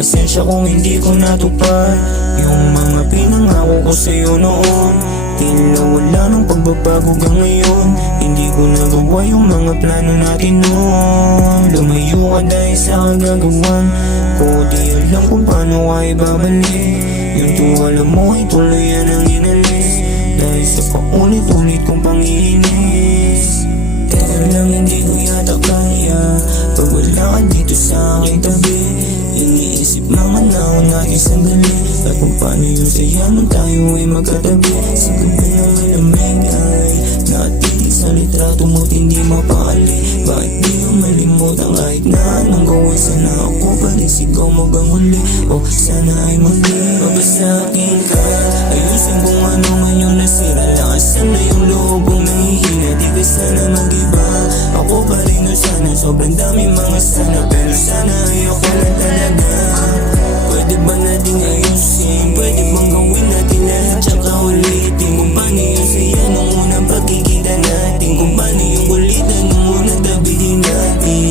Pasensya kung hindi ko natupad yung mga pinangako ko sa'yo noon. Tila wala nang pagbabago hanggang ngayon. Hindi ko nagawa yung mga plano natin noon. Lumayo ka dahil sa kagagawan ko, di alam kung paano ka ibabalik. Yung tiwala mo ay tuluyan ang inalis dahil sa paulit-ulit kong pangiinis. Teka lang, hindi ko yata kaya pag wala ka dito sa aking tabi. Iniisip mga naon natin sandali at kung paano yung saya nung tayo ay magkatabi. Sa gabi ng malamig ay natitig sa litrato mo't hindi mapakali. Bakit di ko malimutan kahit na anong gawin? Sana ako pa rin sigaw magang huli o sana ay muli. Mabasakin ka, ayusin kung ano man yung nasira. Lakasan na yung loob kong nangihina. Di ka sana mag-iba, ako pa rin o sana. Sobrang dami mga sana, pero sana ayoko lang talaga. Pwede ba nating ayusin? Pwede bang gawin natin lahat tsaka ulitin? Kung paano yung saya nung unang pagkikita natin? Kung paano yung ulitan nung unang tabi din natin?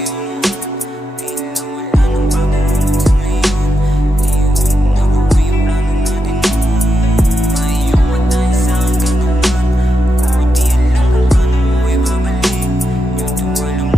Pasensya kung hindi ko natupad yung mga pinangako ko sa'yo noon. Tila wala nang pagbabago sa ngayon. Di ko nagawa yung plano natin noon. Ayaw at dahil sa kagagawan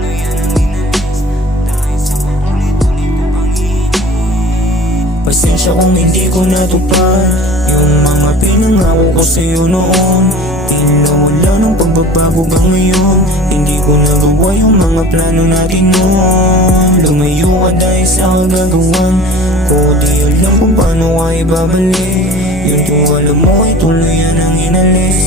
ko, di alam kung paano mo ibabalik. Yung tiwala mo ay tuluyan ang inalis dahil sa paulit-ulit kong pangiinis. Pasensya kung hindi ko natupad yung mga pinangako ko sa'yo noon. Tila wala nang pagbabago hanggang ngayon. Hindi ko nagawa yung mga plano natin noon. Lumayo ka dahil sa kagagawan ko, di alam kung paano ka ibabalik. Yung tiwala mo ay tuluyan ang inalis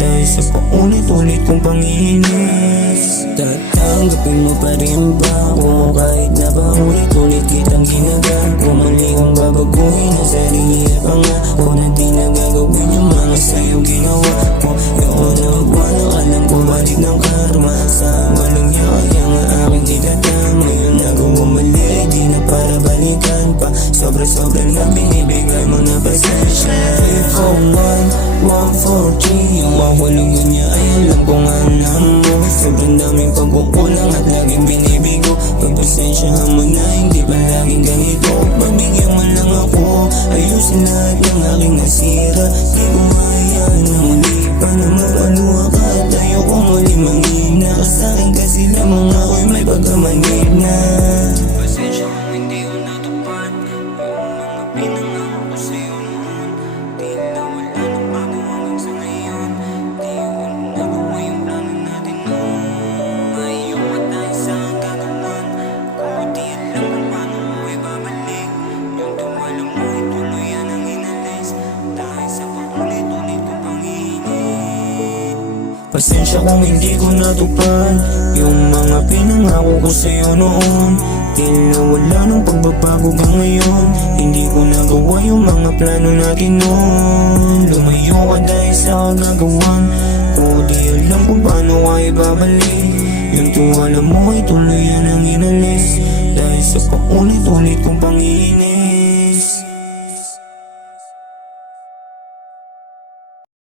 dahil sa paulit-ulit kong pangiinis. Tatanggapin mo pa rin ba ako kahit na paulit-ulit kitang ginagawa? Mali kong babaguhin ang sarili at pangako na di nagagawin yung mga sa'yo ginawa ko. Ayoko na magwalang alam ko balik ng karma. Saan walang niya kaya nga aking tinatama. Yung nagawa mali ay di na para balikan pa. Sobra-sobra na binibigay mo na pasensya. 3, 4, 1, 1, 4, 3. Yung mawalong niya ay alam kong alam mo. Sobrang daming pagkukulang at laging binibigo. Pagpasensyahan mo na hindi pa laging ganito. Pagbigyan mo lang ako, ayusin lahat ng aking nasira. Di ko mahayaan na muli pa na mapaluha ka at ayoko muli manghina ka sa'kin kasi lamang ako'y may pagkamanhid na. Pasensya kung hindi ko natupad yung mga pinangako ko sa'yo noon. Tila wala nang bago hanggang sa ngayon. Di ko nagawa yung plano natin noon. Ayaw at dahil sa kagagawan ko, di alam kung paano mo ibabalik. Yung tiwala mo ay tuluyan ang inalis dahil sa paulit-ulit kong pangiinis. Pasensya kung hindi ko natupad yung mga pinangako ko sa'yo noon. Tila wala nang pagbabago hanggang ngayon. Hindi ko nagawa yung mga plano natin noon. Lumayo ka dahil sa kagagawan ko, di alam kung paano ka ibabalik. Yung tiwala mo ay tuluyan ang inalis dahil sa paulit-ulit kong pangiinis.